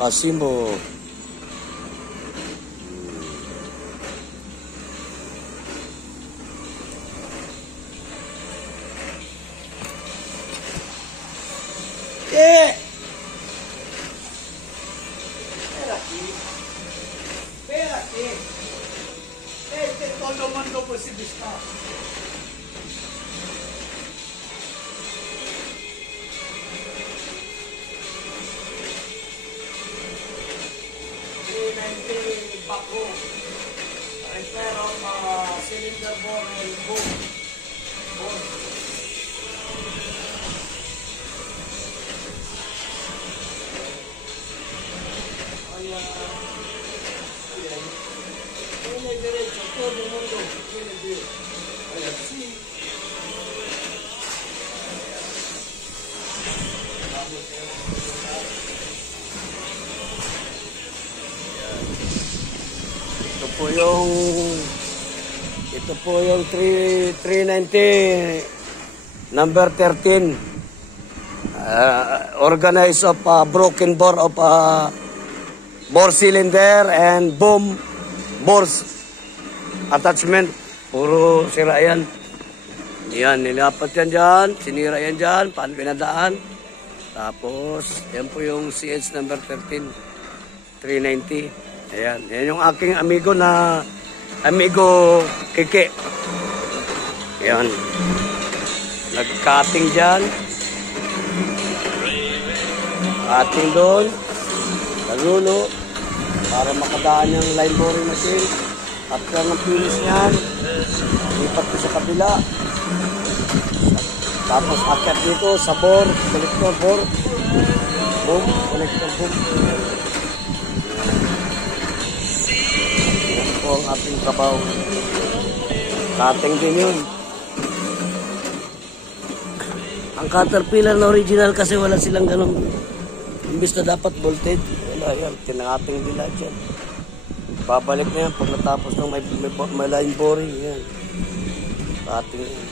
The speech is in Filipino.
Casimo. Todo mundo posible está. Bako, repair of cylinder bore and boom. Tiene derecho, todo el mundo tiene derecho. Así. Ito po yung 390 number 13 organized of broken bore of bore cylinder and boom bore attachment. Puro sira yan. Yan, nilipat yan dyan, sinira yan dyan, paano pinadaan. Tapos yan po yung CH number 13 390. Ayan, yan yung aking amigo Kike. Ayan. Nag-cutting dyan. Cutting doon. Nalulo. Para makadaan yung line boring machine. After ng finish niyan, lipat ko sa kabila. Tapos akyat dito sa bore, collector bore. Boom, collector boom. Ang ating trabaho. Cutting din yun. Ang Caterpillar na original kasi wala silang ganun. Imbis na dapat voltage. Wala yan. Tinakating nila dyan. Babalik na yan pag natapos ng may line boring. Yan. Cutting yan.